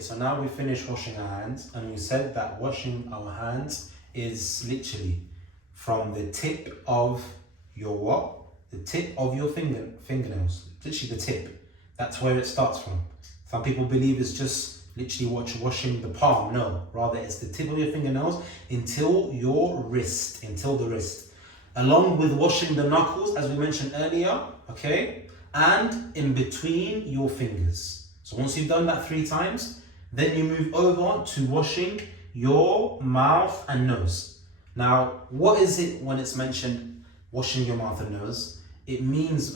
So now we finished washing our hands, and we said that washing our hands is literally from the tip of your what? The tip of your fingernails. Literally the tip. That's where it starts from. Some people believe it's just literally washing the palm. No, rather it's the tip of your fingernails until your wrist, until the wrist. Along with washing the knuckles, as we mentioned earlier, okay? And in between your fingers. So once you've done that 3 times, then you move over to washing your mouth and nose. Now, what is it when it's mentioned washing your mouth and nose? It means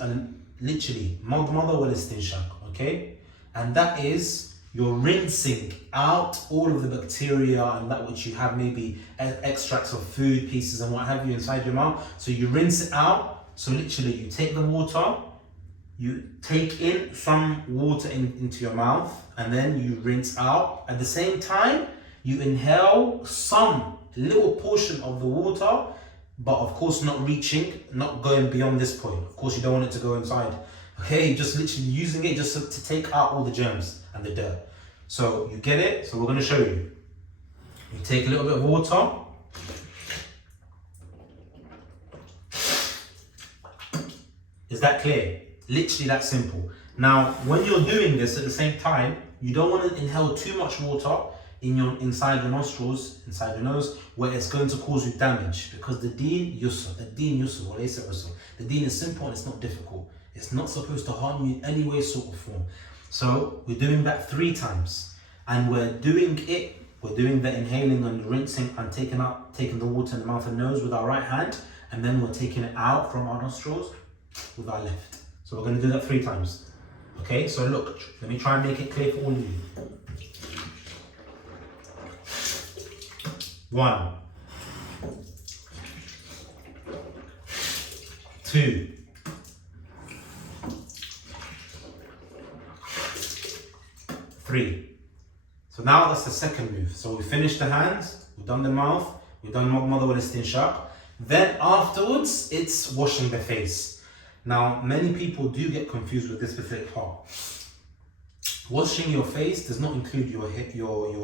literally madmada wal-istinshaq, okay? And that is you're rinsing out all of the bacteria and that which you have, maybe extracts of food pieces and what have you inside your mouth. So you rinse it out. So literally you take the water, you take in some water into your mouth, and then you rinse out. At the same time, you inhale some little portion of the water, but of course not going beyond this point. Of course you don't want it to go inside. Okay, just literally using it just to take out all the germs and the dirt. So you get it? So we're gonna show you. You take a little bit of water. Is that clear? Literally that simple. Now, when you're doing this at the same time, you don't want to inhale too much water inside your nostrils, inside your nose, where it's going to cause you damage. Because the deen yusr, the deen is simple and it's not difficult. It's not supposed to harm you in any way, sort of form. So we're doing that 3 times, and we're doing the inhaling and rinsing and taking the water in the mouth and nose with our right hand, and then we're taking it out from our nostrils with our left. So we're going to do that 3 times. Okay, so look, let me try and make it clear for all of you. 1, 2, 3. So now that's the second move. So we finished the hands, we've done the mouth, we've done madmada wal-istinshaq. Then afterwards, it's washing the face. Now, many people do get confused with this specific part. Washing your face does not include your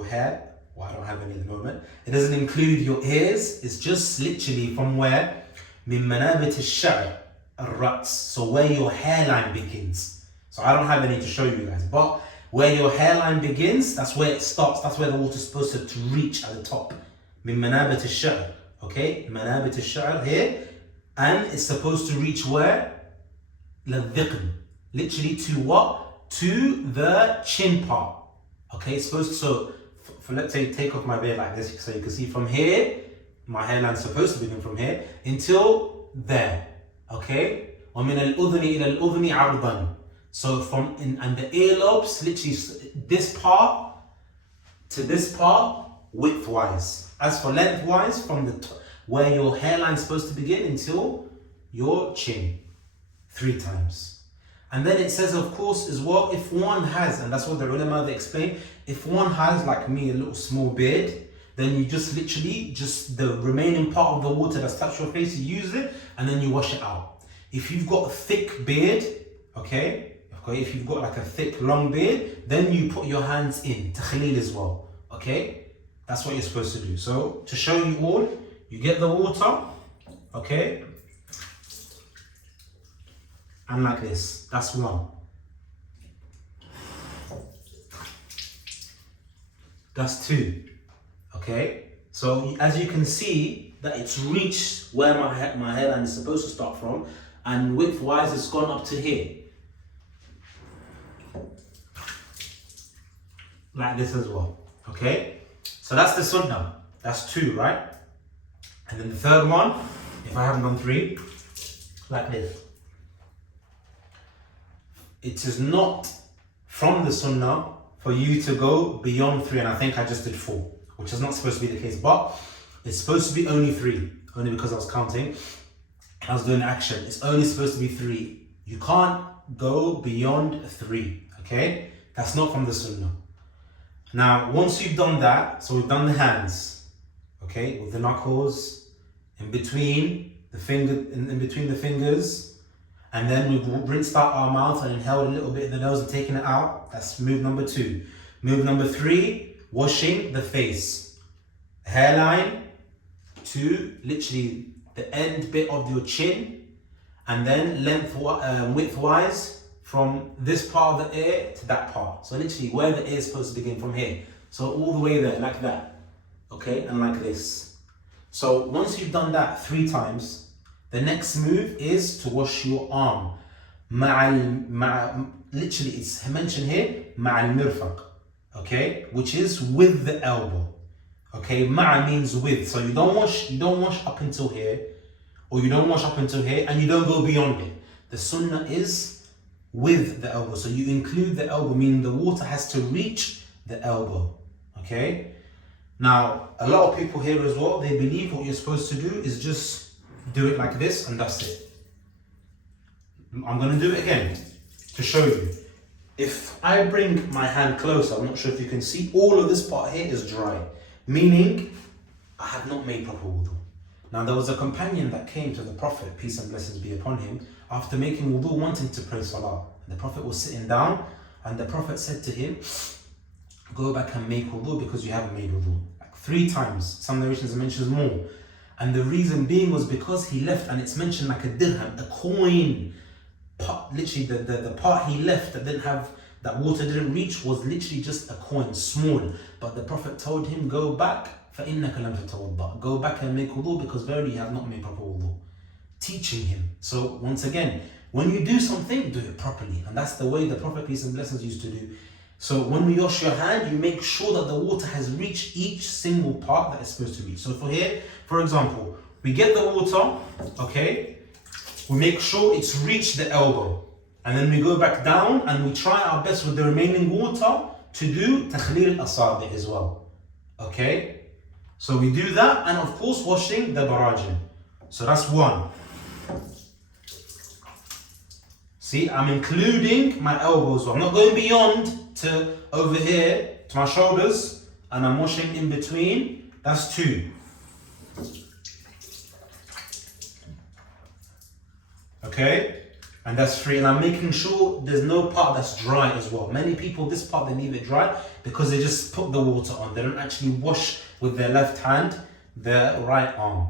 hair. Well, I don't have any at the moment. It doesn't include your ears. It's just literally from where? Min minat-tawwabeena al-rats. So where your hairline begins. So I don't have any to show you guys, but where your hairline begins, that's where it starts. That's where the water's supposed to reach at the top. Min minat-tawwabeena. Okay, minat-tawwabeena here, and it's supposed to reach where? Literally to what? To the chin part. Okay, it's supposed to, so for let's say take off my beard like this, so you can see from here, my hairline's supposed to begin from here until there. Okay? وَمِنَ-الْأُذْنِ إِلَى-الْأُذْنِ عَرْضًا. So from and the earlobes, literally this part to this part widthwise. As for lengthwise, from the where your hairline's supposed to begin until your chin. 3 times. And then it says, of course, as well, if one has, and that's what the ulama they explain, if one has, like me, a little small beard, then you just literally, just the remaining part of the water that's touched your face, you use it, and then you wash it out. If you've got a thick beard, okay, if you've got like a thick, long beard, then you put your hands in, takhleel as well, okay? That's what you're supposed to do. So, to show you all, you get the water, okay? And like this, that's 1. That's 2, okay? So as you can see that it's reached where my hairline is supposed to start from, and width-wise it's gone up to here. Like this as well, okay? So that's the sunnah, that's 2, right? And then the third one, if I haven't done 3, like this. It is not from the sunnah for you to go beyond 3, and I think I just did 4, which is not supposed to be the case, but it's supposed to be only 3, only because I was counting, I was doing action. It's only supposed to be 3. You can't go beyond 3, okay? That's not from the sunnah. Now, once you've done that, so we've done the hands, okay, with the knuckles, in between the fingers, and then we've rinsed out our mouth and inhaled a little bit in the nose and taken it out. That's move number 2. Move number 3, washing the face. Hairline to literally the end bit of your chin, and then widthwise from this part of the ear to that part. So literally where the ear is supposed to begin from here. So all the way there, like that. Okay, and like this. So once you've done that 3 times, the next move is to wash your arm. Literally it's mentioned here, ma'al mirfaq. Okay, which is with the elbow. Okay, ma'a means with. So you don't wash up until here, or you don't wash up until here, and you don't go beyond it. The sunnah is with the elbow. So you include the elbow, meaning the water has to reach the elbow. Okay? Now, a lot of people here as well, they believe what you're supposed to do is just do it like this and that's it. I'm going to do it again to show you. If I bring my hand closer, I'm not sure if you can see, all of this part here is dry, meaning I have not made proper wudu. Now, there was a companion that came to the Prophet, peace and blessings be upon him, after making wudu, wanting to pray salah. The Prophet was sitting down, and the Prophet said to him, go back and make wudu because you haven't made wudu. Like 3 times. Some narrations mentions more. And the reason being was because he left, and it's mentioned like a dirham, a coin. Literally the part he left that didn't have, that water didn't reach, was literally just a coin, small. But the Prophet told him, go back, فَإِنَّكَ لَمْ تَتَوَضَّأْ. Go back and make wudu because verily you have not made proper wudu. Teaching him. So once again, when you do something, do it properly. And that's the way the Prophet, peace and blessings, used to do. So when you wash your hand, you make sure that the water has reached each single part that it's supposed to reach. So for here, for example, we get the water, okay, we make sure it's reached the elbow. And then we go back down and we try our best with the remaining water to do takhleel al-asabi as well. Okay? So we do that, and of course washing the barajim. So that's 1. See, I'm including my elbows. So I'm not going beyond to over here to my shoulders, and I'm washing in between. That's 2. Okay, and that's 3. And I'm making sure there's no part that's dry as well. Many people, this part, they leave it dry because they just put the water on. They don't actually wash with their left hand their right arm.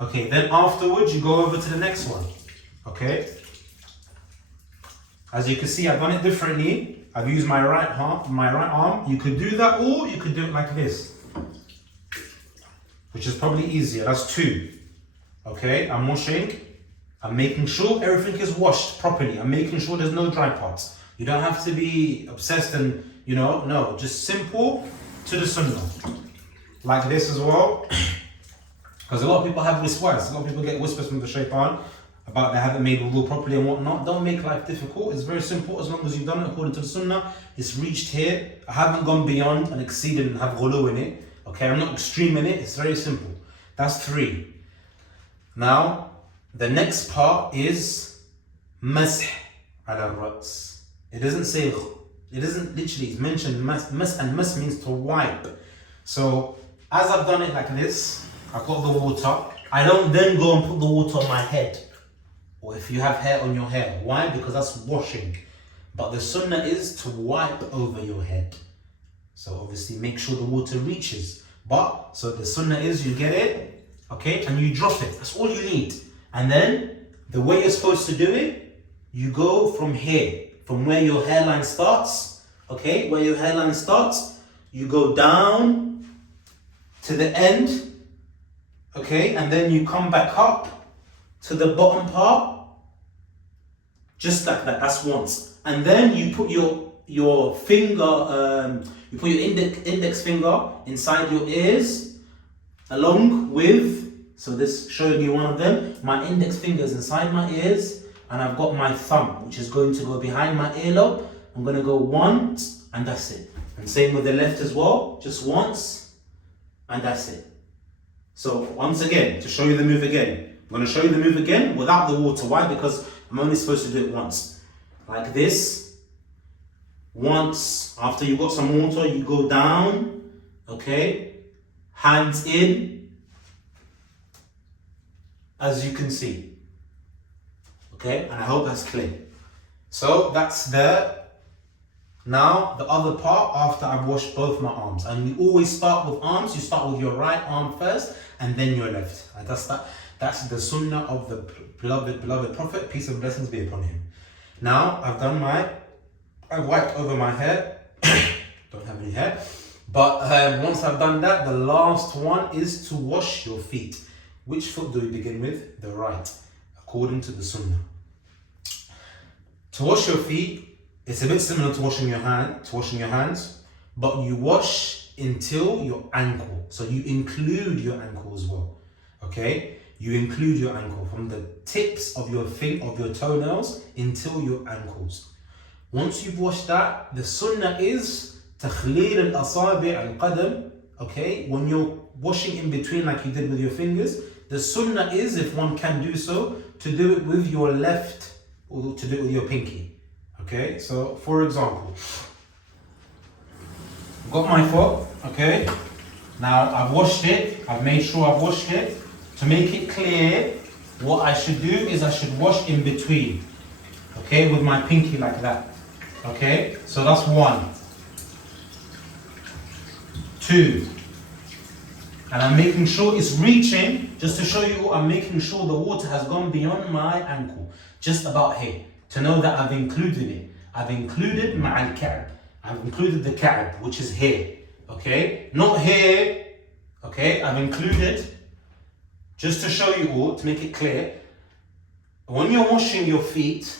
Okay, then afterwards you go over to the next one. Okay, as you can see, I've done it differently. I've used my right arm. You could do that, or you could do it like this, which is probably easier. That's 2. Okay, I'm washing. I'm making sure everything is washed properly. I'm making sure there's no dry parts. You don't have to be obsessed and, no, just simple to the sunnah. Like this as well. Because a lot of people have whispers. A lot of people get whispers from the shaitan about they haven't made wudu properly and whatnot. Don't make life difficult. It's very simple. As long as you've done it according to the sunnah, it's reached here. I haven't gone beyond and exceeded and have ghulu in it. Okay, I'm not extreme in it. It's very simple. That's 3. Now, the next part is masah ala al-ra's. It doesn't say, it doesn't literally, it's mentioned mas, and mas means to wipe. So as I've done it like this, I've got the water. I don't then go and put the water on my head, or if you have hair on your hair. Why? Because that's washing. But the sunnah is to wipe over your head. So obviously make sure the water reaches. But so the sunnah is you get it, okay, and you drop it. That's all you need. And then the way you're supposed to do it, you go from here, from where your hairline starts, okay, where your hairline starts, you go down to the end, okay, and then you come back up to the bottom part, just like that. That's once. And then you put your finger, you put your index finger inside your ears, along with, so this showing you one of them, my index finger is inside my ears, and I've got my thumb, which is going to go behind my earlobe. I'm going to go once, and that's it. And same with the left as well, just once, and that's it. So once again, to show you the move again, I'm going to show you the move again without the water. Why? Because I'm only supposed to do it once. Like this. Once. After you've got some water, you go down. Okay. Hands in. As you can see. Okay. And I hope that's clear. So that's the Now the other part after I've washed both my arms. And you always start with arms. You start with your right arm first and then your left. And that's the sunnah of the beloved Prophet, peace and blessings be upon him. Now I've wiped over my hair. Don't have any hair. But once I've done that, the last one is to wash your feet. Which foot do we begin with? The right, according to the sunnah. To wash your feet, it's a bit similar to washing your hands, but you wash until your ankle. So you include your ankle as well. Okay? You include your ankle from the tips of your toenails until your ankles. Once you've washed that, the sunnah is تخليل الأصابع القدم. Okay? When you're washing in between like you did with your fingers, the sunnah is, if one can do so, to do it with your left or to do it with your pinky. Okay, so for example, I've got my foot, okay? Now I've washed it, I've made sure I've washed it. To make it clear, what I should do is I should wash in between, okay, with my pinky like that. Okay, so that's 1, 2. And I'm making sure it's reaching, just to show you, I'm making sure the water has gone beyond my ankle, just about here, to know that I've included it. I've included ma'al-ka'b. I've included the ka'b, which is here, okay? Not here, okay? I've included, just to show you all, to make it clear, when you're washing your feet,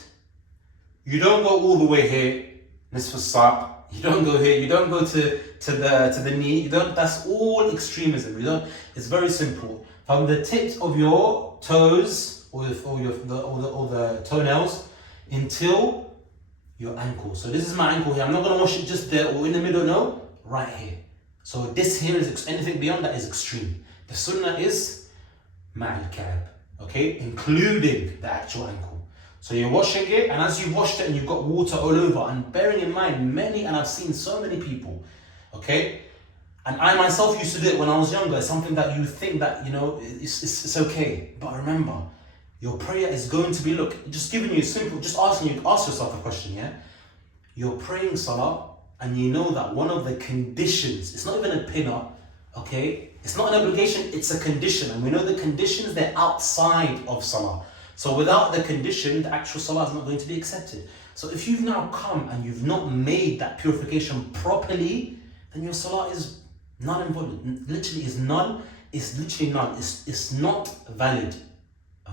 you don't go all the way here, nisf as-saq. You don't go here, you don't go to the knee, you don't, that's all extremism. It's very simple. From the tips of your toes or the toenails until your ankle. So this is my ankle here. I'm not gonna wash it just there or in the middle, no, right here. So this here is, anything beyond that is extreme. The sunnah is ma'al-ka'b, okay, including the actual ankle. So you're washing it, and as you've washed it and you've got water all over, and bearing in mind and I've seen so many people, okay, and I myself used to do it when I was younger. It's something that you think that, you know, it's okay, but remember, your prayer is going to be, look, just giving you simple, just ask yourself a question, yeah? You're praying salah, and you know that one of the conditions, it's not even a pinner, okay, it's not an obligation, it's a condition, and we know the conditions, they're outside of salah. So without the condition, the actual salah is not going to be accepted. So if you've now come and you've not made that purification properly, then your salah is null and void. Literally is null. It's literally null. It's not valid.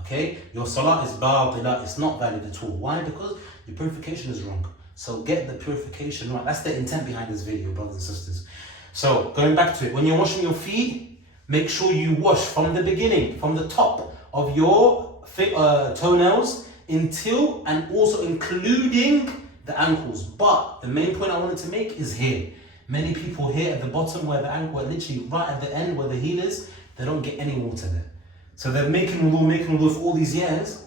Okay? Your salah is baatila. It's not valid at all. Why? Because your purification is wrong. So get the purification right. That's the intent behind this video, brothers and sisters. So going back to it, when you're washing your feet, make sure you wash from the beginning, from the top of your toenails until and also including the ankles. But the main point I wanted to make is here. Many people here at the bottom where the ankle, literally right at the end where the heel is, they don't get any water there. So they're making wudu for all these years,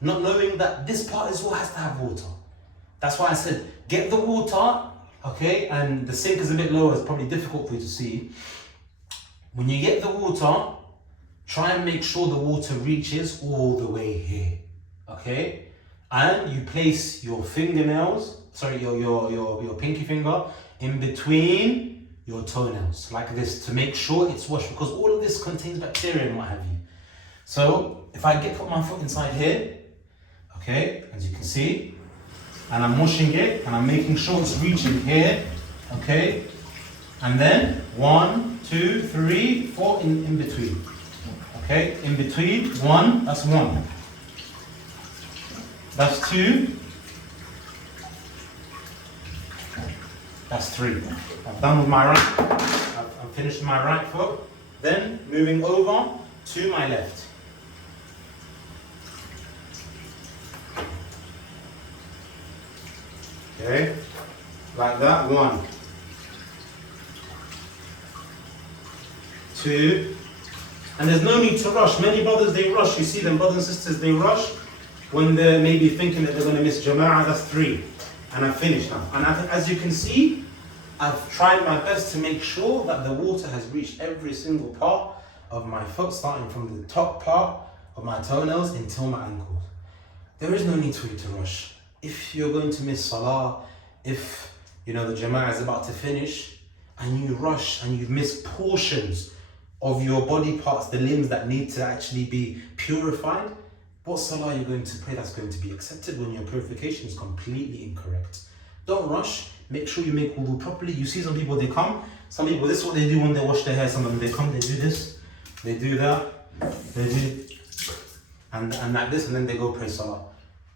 not knowing that this part is what has to have water. That's why I said, get the water, okay, and the sink is a bit lower, it's probably difficult for you to see. When you get the water, try and make sure the water reaches all the way here, okay? And you place your fingernails, your pinky finger in between your toenails, like this, to make sure it's washed, because all of this contains bacteria and what have you. So if I put my foot inside here, okay, as you can see, and I'm washing it, and I'm making sure it's reaching here, okay? And then 1, 2, 3, 4 in between. Okay, in between, 1, that's 1. That's 2. That's 3. I've done with my right, I've finished my right foot. Then moving over to my left. Okay, like that, 1, 2, and there's no need to rush. Many brothers, they rush. You see them, brothers and sisters, they rush when they're maybe thinking that they're going to miss jama'ah. That's 3, and I've finished now. And as you can see, I've tried my best to make sure that the water has reached every single part of my foot, starting from the top part of my toenails until my ankles. There is no need for you to rush. If you're going to miss salah, if you know, the Jama'ah is about to finish, and you rush and you miss portions of your body parts, the limbs that need to actually be purified, what salah are you going to pray that's going to be accepted when your purification is completely incorrect? Don't rush. Make sure you make wudu properly. You see some people, they come, some people, this is what they do when they wash their hair. Some of them, they come, they do this, they do that, they do, and like this, and then they go pray salah.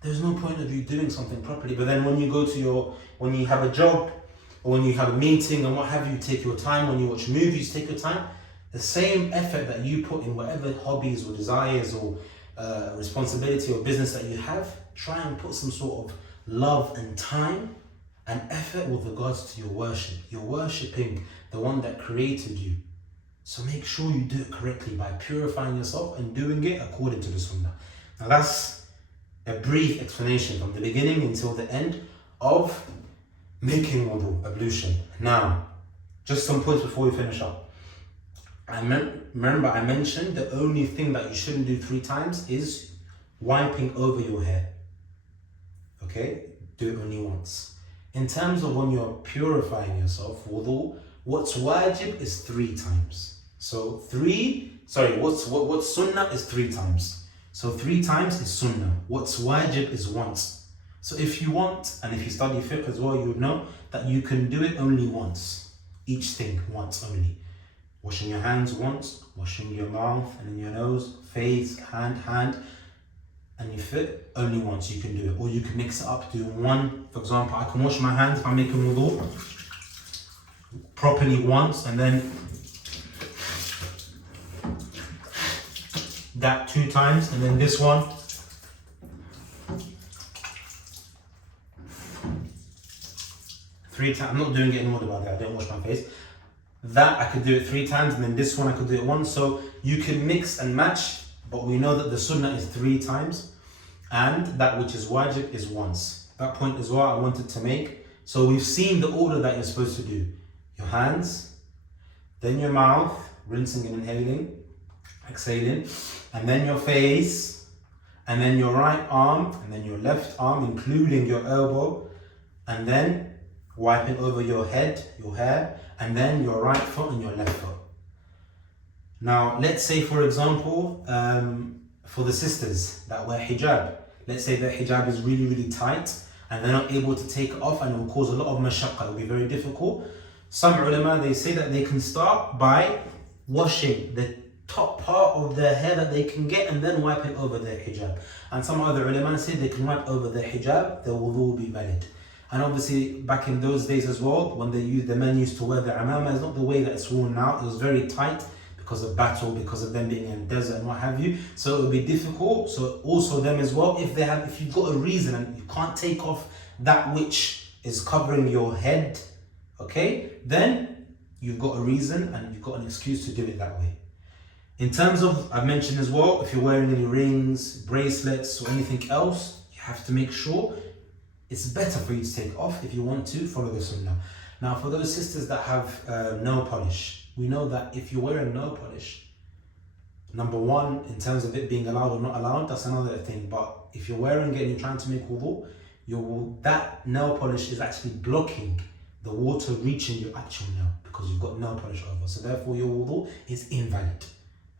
There's no point of you doing something properly. But then when you go to when you have a job, or when you have a meeting and what have you, take your time. When you watch movies, take your time. The same effort that you put in whatever hobbies or desires or responsibility or business that you have, try and put some sort of love and time and effort with regards to your worship. You're worshipping the one that created you. So make sure you do it correctly by purifying yourself and doing it according to the Sunnah. Now that's a brief explanation from the beginning until the end of making wudu, ablution. Now, just some points before we finish up. Remember I mentioned the only thing that you shouldn't do 3 times is wiping over your hair. Okay? Do it only once. In terms of when you're purifying yourself, wudu, what's wajib is 3 times. So what's sunnah is 3 times. So 3 times is sunnah. What's wajib is once. So if you want, and if you study fiqh as well, you would know that you can do it only once. Each thing once only. Washing your hands once, washing your mouth and then your nose, face, hand, and your foot only once you can do it. Or you can mix it up, do one. For example, I can wash my hands if I'm making wudu properly once, and then that 2 times, and then this one. Three times. I'm not doing it in order about that. I don't wash my face. That I could do it 3 times, and then this one I could do it once. So you can mix and match, but we know that the sunnah is 3 times, and that which is wajib is once. That point is what I wanted to make. So we've seen the order that you're supposed to do. Your hands, then your mouth, rinsing and inhaling, exhaling, and then your face, and then your right arm, and then your left arm, including your elbow, and then wiping over your head, your hair, and then your right foot and your left foot. Now, let's say, for example, for the sisters that wear hijab, let's say that hijab is really, really tight and they're not able to take it off, and it will cause a lot of mashaqqa. It will be very difficult. Some ulama, they say that they can start by washing the top part of their hair that they can get and then wiping over their hijab. And some other ulama say they can wipe over their hijab, their wudu will be valid. And obviously back in those days as well, when the men used to wear the amama, it's not the way that it's worn now. It was very tight because of battle, because of them being in the desert and what have you. So it would be difficult. So also them as well, if you've got a reason and you can't take off that which is covering your head, okay, then you've got a reason and you've got an excuse to do it that way. In terms of, I've mentioned as well, if you're wearing any rings, bracelets or anything else, you have to make sure it's better for you to take off if you want to follow the sunnah. Now, for those sisters that have nail polish, we know that if you're wearing nail polish, number one, in terms of it being allowed or not allowed, that's another thing. But if you're wearing it and you're trying to make wudu, that nail polish is actually blocking the water reaching your actual nail because you've got nail polish over. So therefore, your wudu is invalid.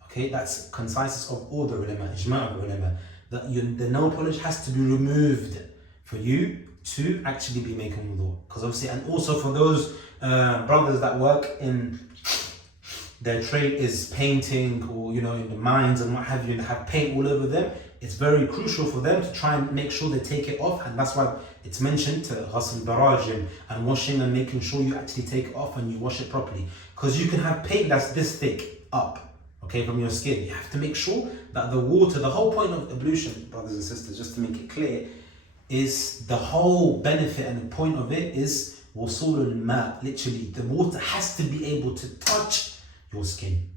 Okay, that's consensus of all the ulama, ijma' of ulama, that the nail polish has to be removed for you to actually be making wudu. Because obviously, and also for those brothers that work in their trade is painting, or in the mines and what have you, and have paint all over them, it's very crucial for them to try and make sure they take it off. And that's why it's mentioned to ghasl barajim and washing and making sure you actually take it off and you wash it properly. Because you can have paint that's this thick up, okay, from your skin. You have to make sure that the water, the whole point of ablution, brothers and sisters, just to make it clear, is the whole benefit and the point of it is warasooluh. Literally, the water has to be able to touch your skin.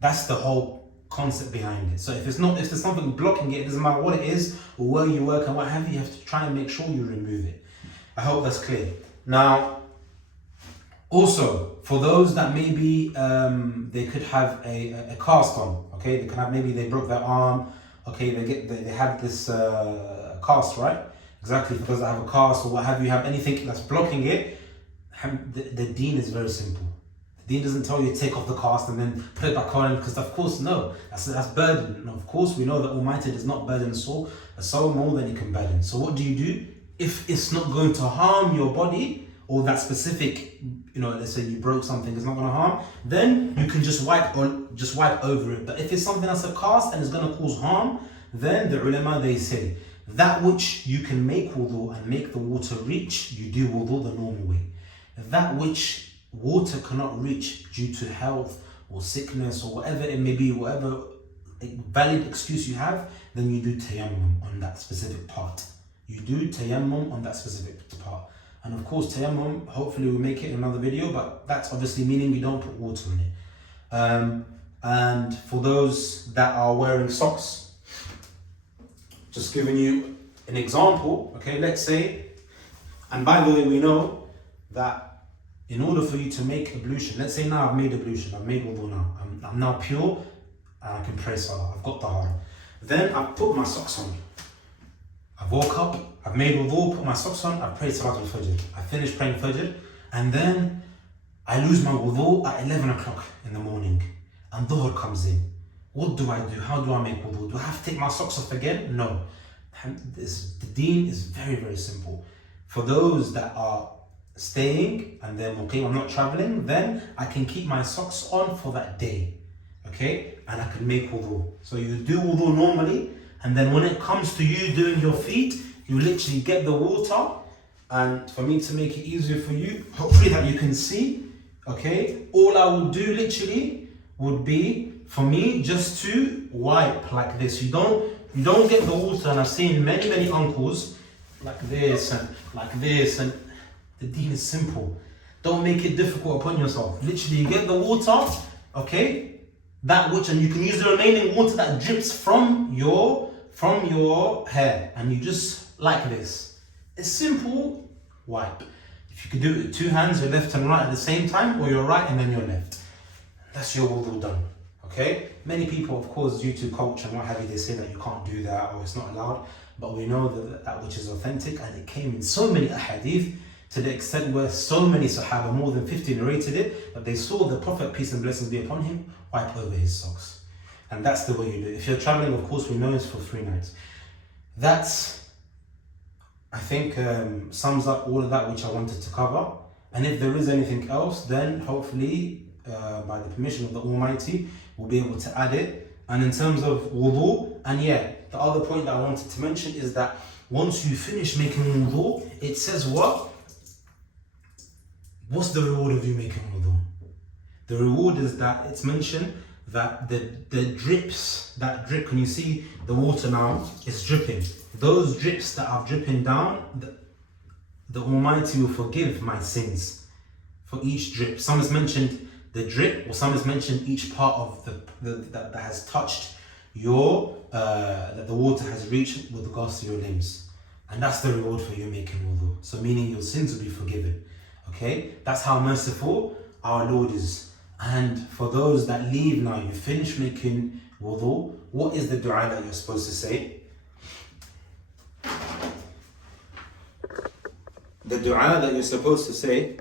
That's the whole concept behind it. So if there's something blocking it, it doesn't matter what it is or where you work and what have you, you have to try and make sure you remove it. I hope that's clear. Now, also for those that maybe they could have a cast on, okay, they can have, maybe they broke their arm, okay, they have this cast, right? Exactly, because I have a cast or what have you, have anything that's blocking it, The deen is very simple. The deen doesn't tell you to take off the cast and then put it back on, because of course, no, that's burden. And of course, we know that Almighty does not burden a soul more than He can burden. So what do? If it's not going to harm your body, or that specific, let's say you broke something, it's not going to harm, then you can just wipe over it. But if it's something that's a cast and it's going to cause harm, then the ulama, they say, that which you can make wudu and make the water reach, you do wudu the normal way. That which water cannot reach due to health or sickness or whatever it may be, whatever valid excuse you have, then you do tayammum on that specific part. You do tayammum on that specific part. And of course, tayammum, hopefully we'll make it in another video, but that's obviously meaning you don't put water in it. And for those that are wearing socks, just giving you an example, okay, let's say, and by the way, we know that in order for you to make ablution, let's say now I've made ablution, I've made wudu now, I'm now pure, and I can pray salah, I've got tahara. Then I put my socks on. I woke up, I've made wudu, put my socks on, I prayed Salatul Fajr. I finished praying Fajr, and then I lose my wudu at 11 o'clock in the morning, and Dhuhr comes in. What do I do? How do I make wudu? Do I have to take my socks off again? No. The deen is very, very simple. For those that are staying and they're muqim, I'm not traveling, then I can keep my socks on for that day, okay? And I can make wudu. So you do wudu normally, and then when it comes to you doing your feet, you literally get the water, and for me to make it easier for you, hopefully that you can see, okay? All I would do literally would be, for me, just to wipe like this. You don't get the water, and I've seen many uncles like this, and the deen is simple. Don't make it difficult upon yourself. Literally, you get the water, okay? That which, and you can use the remaining water that drips from your hair, and you just like this. It's simple, wipe. If you could do it with two hands, your left and right at the same time, or your right and then your left. That's your wudu done, okay? Many people, of course, due to culture and what have you, they say that you can't do that or it's not allowed, but we know that which is authentic, and it came in so many ahadith, to the extent where so many Sahaba, more than 50, narrated it, that they saw the Prophet, peace and blessings be upon him, wipe over his socks. And that's the way you do it. If you're traveling, of course, we know it's for 3 nights. That's, I think, sums up all of that which I wanted to cover. And if there is anything else, then hopefully, by the permission of the Almighty, we'll be able to add it. And in terms of wudu, and yeah, the other point that I wanted to mention is that once you finish making wudu, it says what? What's the reward of you making wudu? The reward is that it's mentioned that the drips that drip, can you see the water now is dripping? Those drips that are dripping down, the Almighty will forgive my sins for each drip. Some has mentioned the drip, or some has mentioned each part of that has touched your, that the water has reached with regards to your limbs. And that's the reward for you making wudu. So meaning your sins will be forgiven. Okay, that's how merciful our Lord is. And for those that leave now, you finish making wudu, what is the dua that you're supposed to say? The dua that you're supposed to say